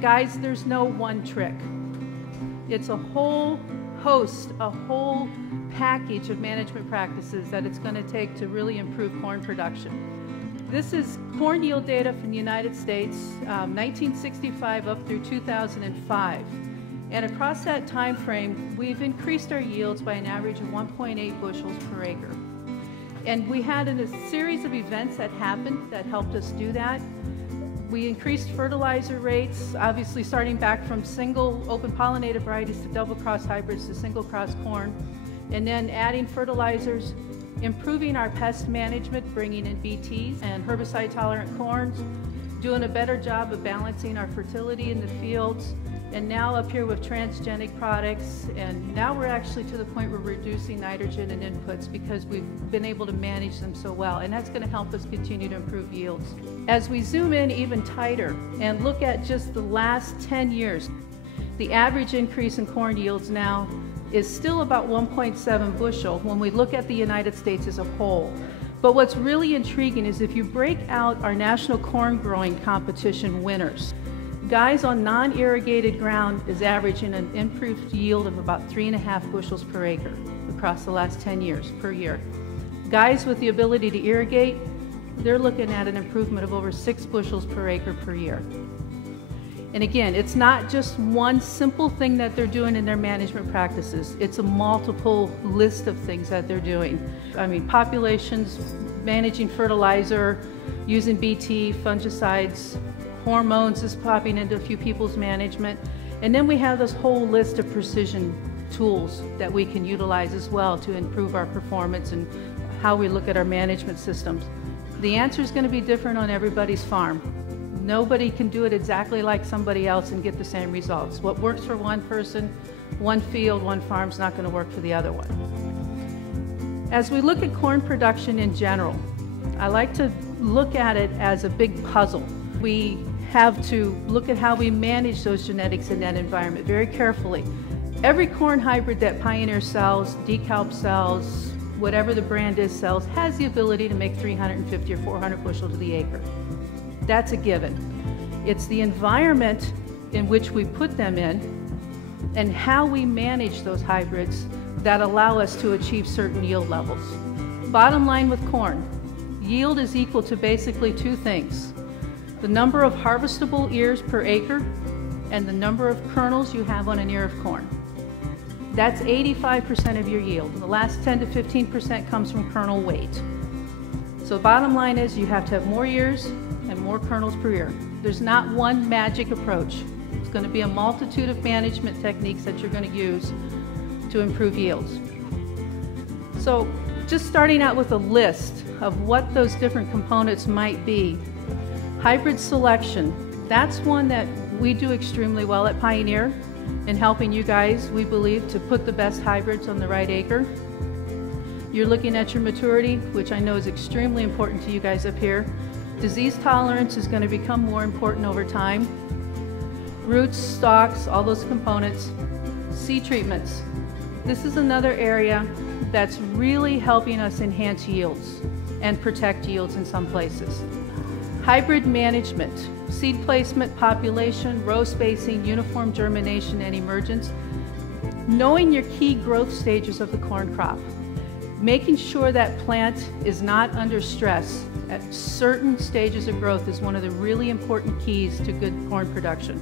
Guys, there's no one trick. It's a whole host, a whole package of management practices that it's going to take to really improve corn production. This is corn yield data from the United States, 1965 up through 2005. And across that time frame, we've increased our yields by an average of 1.8 bushels per acre. And we had a series of events that happened that helped us do that. We increased fertilizer rates, obviously starting back from single open pollinated varieties to double cross hybrids to single cross corn, and then adding fertilizers, improving our pest management, bringing in BTs and herbicide tolerant corns, doing a better job of balancing our fertility in the fields, and now up here with transgenic products, and now we're actually to the point where we're reducing nitrogen and inputs because we've been able to manage them so well, and that's going to help us continue to improve yields. As we zoom in even tighter and look at just the last 10 years, the average increase in corn yields now is still about 1.7 bushel when we look at the United States as a whole. But what's really intriguing is if you break out our national corn growing competition winners, guys on non-irrigated ground is averaging an improved yield of about 3.5 bushels per acre across the last 10 years per year. Guys with the ability to irrigate, they're looking at an improvement of over 6 bushels per acre per year. And again, it's not just one simple thing that they're doing in their management practices. It's a multiple list of things that they're doing. I mean, populations, managing fertilizer, using BT, fungicides, hormones is popping into a few people's management. And then we have this whole list of precision tools that we can utilize as well to improve our performance and how we look at our management systems. The answer is going to be different on everybody's farm. Nobody can do it exactly like somebody else and get the same results. What works for one person, one field, one farm is not going to work for the other one. As we look at corn production in general, I like to look at it as a big puzzle. We have to look at how we manage those genetics in that environment very carefully. Every corn hybrid that Pioneer sells, DeKalb sells, whatever the brand is sells, has the ability to make 350 or 400 bushels to the acre. That's a given. It's the environment in which we put them in and how we manage those hybrids that allow us to achieve certain yield levels. Bottom line with corn, yield is equal to basically two things: the number of harvestable ears per acre and the number of kernels you have on an ear of corn. That's 85% of your yield. The last 10 to 15% comes from kernel weight. So bottom line is you have to have more ears and more kernels per ear. There's not one magic approach. It's going to be a multitude of management techniques that you're going to use to improve yields. So just starting out with a list of what those different components might be. Hybrid selection, that's one that we do extremely well at Pioneer in helping you guys, we believe, to put the best hybrids on the right acre. You're looking at your maturity, which I know is extremely important to you guys up here. Disease tolerance is going to become more important over time. Roots, stalks, all those components. Seed treatments. This is another area that's really helping us enhance yields and protect yields in some places. Hybrid management, seed placement, population, row spacing, uniform germination, and emergence. Knowing your key growth stages of the corn crop. Making sure that plant is not under stress at certain stages of growth is one of the really important keys to good corn production.